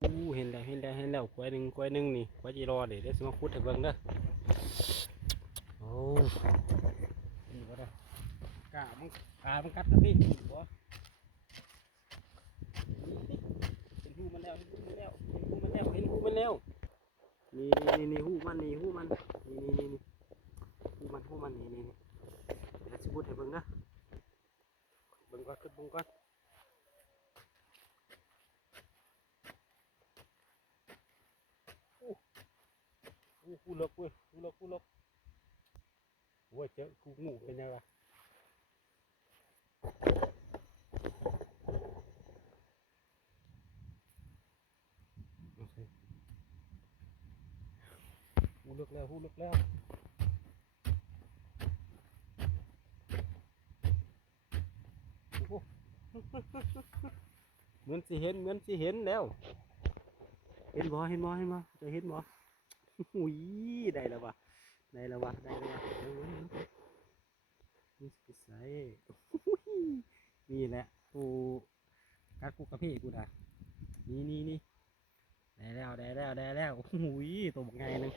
เห็นแล้วกล้วยหนึ่งนี่กล้วยจีรอเดี๋ยวสมาคุดให้เบิ่งเด้อโอ้นี่ก็ได้กามันกัดนะพี่บ่เห็นหูมันแล้วนี่หูมันนี่หูมันนี่เดี๋ยวสิคุดให้เบิ่งนะเบิ่งก่อนหูเลิกเว้ยหูเลิกโอ้ยเจ้ากูงูเป็นยังไงโอเคหูเลิกแล้วโอ้เหมือนสิเห็นแล้วเห็นบ่จะเห็นบ่หุยได้แล้ววะเดี๋ยวนี่สิใส่นี่แหละกูกัดกูกับพี่กูด่านี่ได้แล้วหุยตัวบักไงนึง